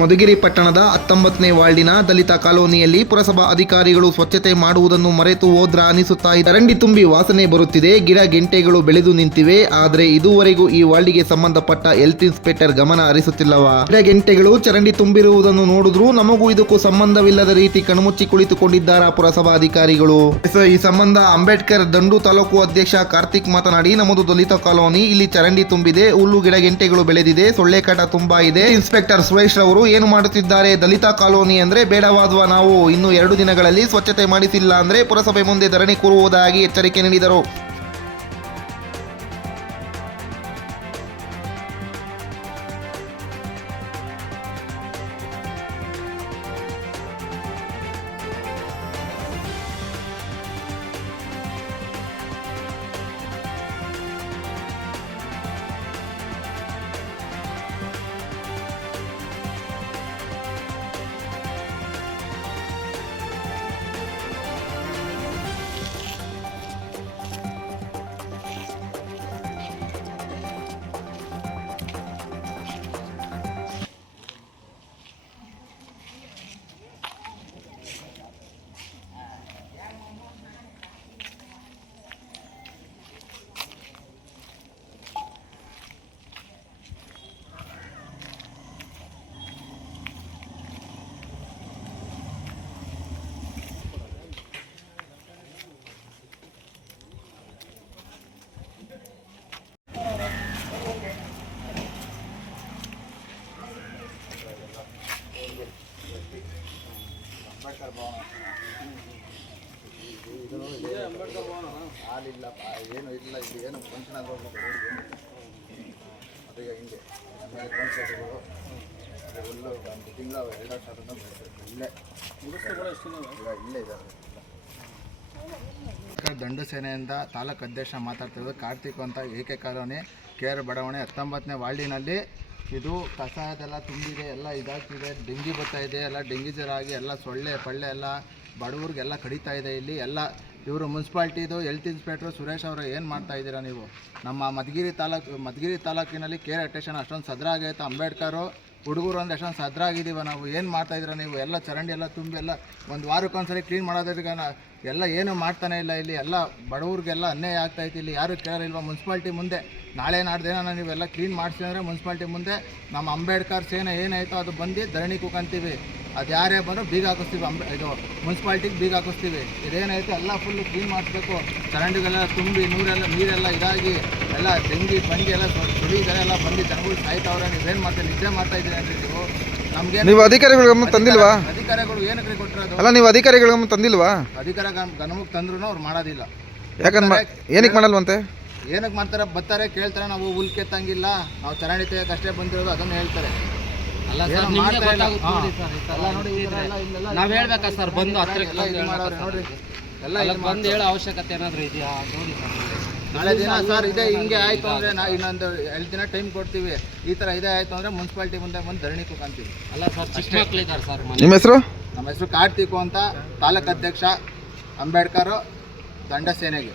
ಮಧುಗಿರಿ ಪಟ್ಟಣದ 19ನೇ ವಾರ್ಡಿನ ದಲಿತ ಕಾಲೋನಿಯಲ್ಲಿ ಪುರಸಭಾ ಅಧಿಕಾರಿಗಳು ಸ್ವಚ್ಛತೆ ಮಾಡುವುದನ್ನು ಮರೆತು ಹೋದ್ರ ಅನಿಸುತ್ತಾ ಇದೆ. ಚರಂಡಿ ತುಂಬಿ ವಾಸನೆ ಬರುತ್ತಿದೆ, ಗಿಡ ಗೆಂಟೆಗಳು ಬೆಳೆದು ನಿಂತಿವೆ. ಆದರೆ ಇದುವರೆಗೂ ಈ ವಾರ್ಡಿಗೆ ಸಂಬಂಧಪಟ್ಟ ಹೆಲ್ತ್ ಇನ್ಸ್ಪೆಕ್ಟರ್ ಗಮನ ಹರಿಸುತ್ತಿಲ್ಲವಾ? ಗಿಡ ಗೆಂಟೆಗಳು ಚರಂಡಿ ತುಂಬಿರುವುದನ್ನು ನೋಡಿದ್ರು ನಮಗೂ ಇದಕ್ಕೂ ಸಂಬಂಧವಿಲ್ಲದ ರೀತಿ ಕಣ್ಮುಚ್ಚಿ ಕುಳಿತುಕೊಂಡಿದ್ದಾರೆ ಪುರಸಭಾ ಅಧಿಕಾರಿಗಳು. ಈ ಸಂಬಂಧ ಅಂಬೇಡ್ಕರ್ ದಂಡು ತಾಲೂಕು ಅಧ್ಯಕ್ಷ ಕಾರ್ತಿಕ್ ಮಾತನಾಡಿ, ನಮ್ಮದು ದಲಿತ ಕಾಲೋನಿ, ಇಲ್ಲಿ ಚರಂಡಿ ತುಂಬಿದೆ, ಹುಲ್ಲು ಗಿಡ ಗೆಂಟೆಗಳು ಬೆಳೆದಿದೆ, ಸೊಳ್ಳೆ ಕಾಟ ತುಂಬಾ ಇದೆ. ಇನ್ಸ್ಪೆಕ್ಟರ್ ಸುರೇಶ್ ಅವರು ಏನು ಮಾಡುತ್ತಿದ್ದಾರೆ? ದಲಿತ ಕಾಲೋನಿ ಅಂದ್ರೆ ಬೇಡವಾದುವ ನಾವು ಇನ್ನು 2 ದಿನಗಳಲ್ಲಿ ಸ್ವಚ್ಛತೆ ಮಾಡಿಸಿಲ್ಲ ಅಂದ್ರೆ ಪುರಸಭೆ ಮುಂದೆ ಧರಣಿ ಕೂರುವುದಾಗಿ ಎಚ್ಚರಿಕೆ ನೀಡಿದರು. ಹಾಲಿಲ್ಲಪ್ಪ, ಏನು ಇಲ್ಲ, ಇಲ್ಲಿ ಏನು ಫಂಕ್ಷನ್ ಆಗೋಗ್ಬೇಕು ಅದೀಗ ಹಿಂಗೆ ಆಮೇಲೆ ಕಾನ್ಸರ್ಟ್ಗಳು ಹುಲ್ಲು ಒಂದು ತಿಂಗಳು 2 ವರ್ಷದಿಂದ ಇಲ್ಲೇ ಇಲ್ಲೇ ಇದ್ದಾರೆ. ದಂಡು ಸೇನೆಯಿಂದ ತಾಲೂಕು ಅಧ್ಯಕ್ಷ ಮಾತಾಡ್ತಿರೋದು ಕಾರ್ತಿಕ್ ಅಂತ ಏಕೆ ಕಾಲೋನಿ KR ಬಡಾವಣೆ 19ನೇ ವಾರ್ಡಿನಲ್ಲಿ. ಇದು ಕಸ ಅದೆಲ್ಲ ತುಂಬಿದೆ, ಎಲ್ಲ ಇದಾಗ್ತಿದೆ, ಡೆಂಗಿ ಬರ್ತಾ ಇದೆ, ಎಲ್ಲ ಡೆಂಗಿ ಜ್ವರ ಆಗಿ ಎಲ್ಲ ಸೊಳ್ಳೆ ಪಳ್ಳೆ ಎಲ್ಲ ಬಡವ್ರಿಗೆಲ್ಲ ಕಡಿತಾ ಇದೆ. ಇಲ್ಲಿ ಎಲ್ಲ ಇವರು ಮುನ್ಸಿಪಾಲ್ಟಿದು ಹೆಲ್ತ್ ಇನ್ಸ್ಪೆಕ್ಟ್ರು ಸುರೇಶ್ ಅವರು ಏನು ಮಾಡ್ತಾ ಇದ್ದೀರಾ ನೀವು? ನಮ್ಮ ಮಧುಗಿರಿ ತಾಲೂಕಿನಲ್ಲಿ ಕೇರ್ ಅಟೆನ್ಷನ್ ಅಷ್ಟೊಂದು ಸದ್ರಾಗೈತೆ. ಅಂಬೇಡ್ಕರು ಹುಡುಗರು ಅಂದರೆ ಅಷ್ಟೊಂದು ಸದ್ರಾಗಿದ್ದೀವ ನಾವು. ಏನು ಮಾಡ್ತಾಯಿದ್ದೀರಾ ನೀವು? ಎಲ್ಲ ಚರಂಡಿ ಎಲ್ಲ ತುಂಬಿ ಎಲ್ಲ ಒಂದು ವಾರಕ್ಕೊಂದ್ಸರಿ ಕ್ಲೀನ್ ಮಾಡೋದ್ರಿಗೆ ಎಲ್ಲ ಏನು ಮಾಡ್ತಾನೆ ಇಲ್ಲ. ಇಲ್ಲಿ ಎಲ್ಲ ಬಡವ್ರಿಗೆಲ್ಲ ಅನ್ಯಾಯ ಆಗ್ತಾಯಿತ್ತು. ಇಲ್ಲಿ ಯಾರು ಕೇಳೋರಿಲ್ವ? ಮುನ್ಸಿಪಾಲ್ಟಿ ಮುಂದೆ ನಾಳೆ ನಾಡ್ದೇನ ನೀವೆಲ್ಲ ಕ್ಲೀನ್ ಮಾಡಿಸಿ ಅಂದರೆ ಮುನ್ಸಿಪಾಲ್ಟಿ ಮುಂದೆ ನಮ್ಮ ಅಂಬೇಡ್ಕರ್ ಸೇನೆ ಏನಾಯಿತೋ ಅದು ಬಂದು ಧರಣಿ ಕೂಕಂತೀವಿ. ಅದು ಯಾರೇ ಬಂದರೂ ಬೀಗ ಹಾಕಿಸ್ತೀವಿ, ಇದು ಮುನ್ಸಿಪಾಲ್ಟಿಗೆ ಬೀಗ ಹಾಕಿಸ್ತೀವಿ. ಇದೇನಾಯಿತು ಎಲ್ಲ ಫುಲ್ಲು ಕ್ಲೀನ್ ಮಾಡಿಸ್ಬೇಕು. ಚರಂಡಿಗೆಲ್ಲ ತುಂಬಿ ನೀರೆಲ್ಲ ಇದಾಗಿ ಎಲ್ಲ ಡೆಂಗಿ ಬಂಡಿ ಎಲ್ಲ ಸುಳಿದರೆ ಎಲ್ಲ ಬಂದು ಜನಗಳು ಸಾಯ್ತಾವ್ರೆ. ನೀವೇನು ಮಾಡ್ತೀವಿ? ನಿದ್ದೆ ಮಾಡ್ತಾ ಇದ್ದೀರಿ ಅಂದರೆ ನೀವು ಅಧಿಕಾರಿಗಳ ಗಮನ ತಂದಿಲ್ವಾ? ಅಧಿಕಾರಿಗಳು ಏನಕ್ಕೆ ಕೊಟ್ಟಿರೋದು? ಅಲ್ಲ, ನೀವು ಅಧಿಕಾರಿಗಳ ಗಮನ ತಂದಿಲ್ವಾ? ಅಧಿಕಾರ ಗಮನಕ್ಕೆ ತಂದ್ರೂ ಅವ್ರು ಮಾಡೋದಿಲ್ಲ. ಯಾಕಂದ್ರೆ ಏನಕ್ಕೆ ಮಾಡಲ್ವಂತೆ? ಏನಕ್ಕೆ ಮಾಡ್ತಾರೆ? ಬರ್ತಾರೆ, ಕೇಳ್ತಾರೆ, ನಾವು ಹುಲ್ ಕೆತ್ತಂಗಿಲ್ಲ, ನಾವು ಚರಂಡಿ ತೆಗೆಯಕ್ಕೆ ಅಷ್ಟೇ ಬಂದಿರೋದು ಅದನ್ನು ಹೇಳ್ತಾರೆ. ಅಲ್ಲ ಸರ್, ನಿಮಗೆ ಗೊತ್ತಾಗುತ್ತೆ ನಾವು ಹೇಳ್ಬೇಕಾ ಸರ್? ಬಂದು ಹತ್ರ ನೋಡ್ರಿ ಎಲ್ಲ ಬಂದು ಹೇಳೋ ಅವಶ್ಯಕತೆ ಏನಾದರೂ ಇದೆಯಾ? ನೋಡಿ ನಾಳೆ ದಿನ ಸರ್ ಇದೇ ಹಿಂಗೆ ಆಯಿತು ಅಂದರೆ ಇನ್ನೊಂದು 2 ದಿನ ಟೈಮ್ ಕೊಡ್ತೀವಿ. ಈ ಥರ ಇದೇ ಆಯಿತು ಅಂದರೆ ಮುನ್ಸಿಪಾಲ್ಟಿ ಮುಂದೆ ಬಂದು ಧರಣಿ ಕೂಕಂತೀವಿ. ಅಲ್ಲ ಸರ್, ಚಿಕ್ಕ ಮಕ್ಕಳಿದ್ದಾರೆ ಸರ್. ನಿಮ್ಮ ಹೆಸರು? ನಮ್ಮ ಹೆಸರು ಕಾರ್ತಿಕ್ ಅಂತ, ತಾಲೂಕು ಅಧ್ಯಕ್ಷ ಅಂಬೇಡ್ಕರ್ ದಂಡ ಸೇನೆಗೆ.